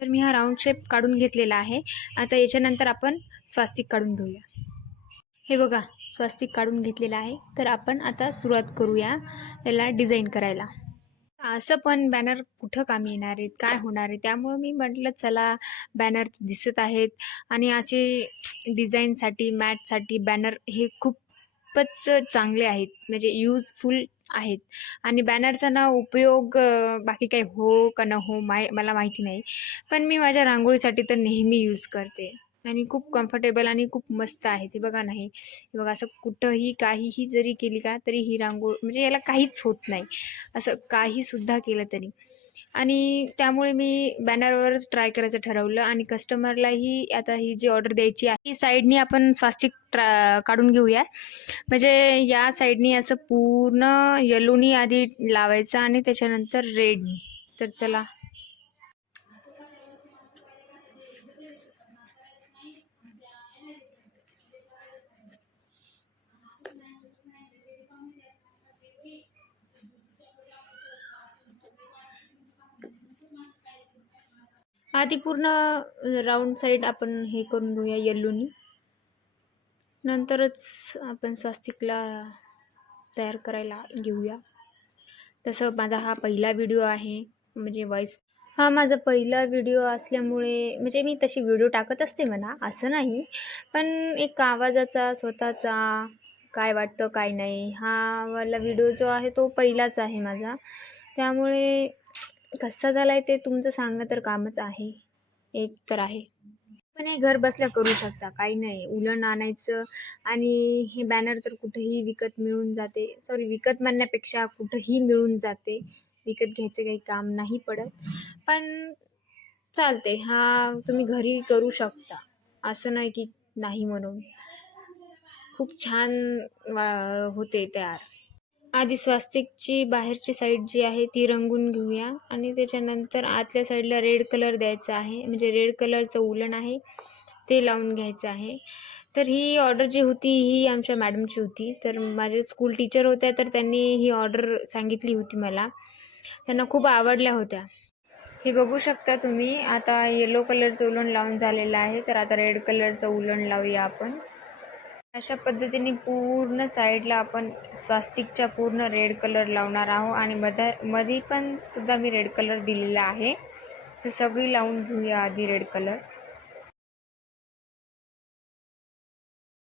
तर मी हा round shape काढून घेतलेला आहे. आता याच्यानंतर आपण स्वास्तिक काढून घेऊया. हे बघा, स्वास्तिक काढून घेतलेला आहे. तर आपण आता सुरुवात करूया याला डिझाईन करायला. असं पण बॅनर कुठं कामी येणार आहेत, काय होणार आहे, त्यामुळं मी म्हटलं चला बॅनर दिसत आहेत आणि असे डिझाईनसाठी मॅटसाठी बॅनर हे खूपच चांगले आहेत, म्हणजे यूजफुल आहेत. आणि बॅनरचा ना उपयोग बाकी काही हो का न हो मला माहिती नाही, पण मी माझ्या रांगोळीसाठी तर नेहमी यूज करते आणि खूप कम्फर्टेबल आणि खूप मस्त आहे. ते बघा नाही, हे बघा असं कुठंही काहीही जरी केली का तरी ही रांगोळी म्हणजे याला काहीच होत नाही, असं काहीसुद्धा केलं तरी. आणि त्यामुळे मी बॅनरवरच ट्राय करायचं ठरवलं आणि कस्टमरलाही आता ही जी ऑर्डर द्यायची आहे ही साईडनी आपण स्वास्तिक काढून घेऊया. म्हणजे या साईडनी असं पूर्ण येलोनी आधी लावायचं आणि त्याच्यानंतर रेडनी. तर चला. आधी पूर्ण राऊंड साईड आपण हे करून घेऊया येल्लोनी, नंतरच आपण स्वास्तिकला तयार करायला घेऊया. तसं माझा हा पहिला व्हिडिओ आहे, म्हणजे हा माझा पहिला व्हिडिओ असल्यामुळे म्हणजे मी तशी व्हिडिओ टाकत असते म्हणा, असं नाही. पण एक आवाजाचा स्वतःचा काय वाटतं काय नाही हा वाला व्हिडिओ जो आहे तो पहिलाच आहे माझा. त्यामुळे कसा झाला आहे ते तुमचं सांगणं तर कामच आहे, एक तर आहे. पण हे घर बसल्या करू शकता, काही नाही. उलण आणायचं आणि हे बॅनर तर कुठेही विकत मिळून जाते. सॉरी, विकत म्हणण्यापेक्षा कुठंही मिळून जाते. विकत घ्यायचं काही काम नाही पडत. पण चालते, हा तुम्ही घरी करू शकता, असं नाही की नाही म्हणून. खूप छान होते तयार. आधी स्वास्तिकची बाहेरची साईड जी आहे ती रंगून घेऊया आणि त्याच्यानंतर आतल्या साईडला रेड कलर द्यायचा आहे, म्हणजे रेड कलरचं उलण आहे ते लावून घ्यायचं आहे. तर ही ऑर्डर जी होती ही आमच्या मॅडमची होती. तर माझे स्कूल टीचर होत्या, तर त्यांनी ही ऑर्डर सांगितली होती मला. त्यांना खूप आवडल्या होत्या. हे बघू शकता तुम्ही. आता येलो कलरचं उलण लावून झालेलं आहे, तर आता रेड कलरचं उलण लावूया आपण. अशा पद्धतीने पूर्ण साईडला आपण स्वास्तिकच्या पूर्ण रेड कलर लावणार आहोत आणि मध्ये पण सुद्धा मी रेड कलर दिलेला आहे. तर सगळी लावून घेऊया आधी रेड कलर.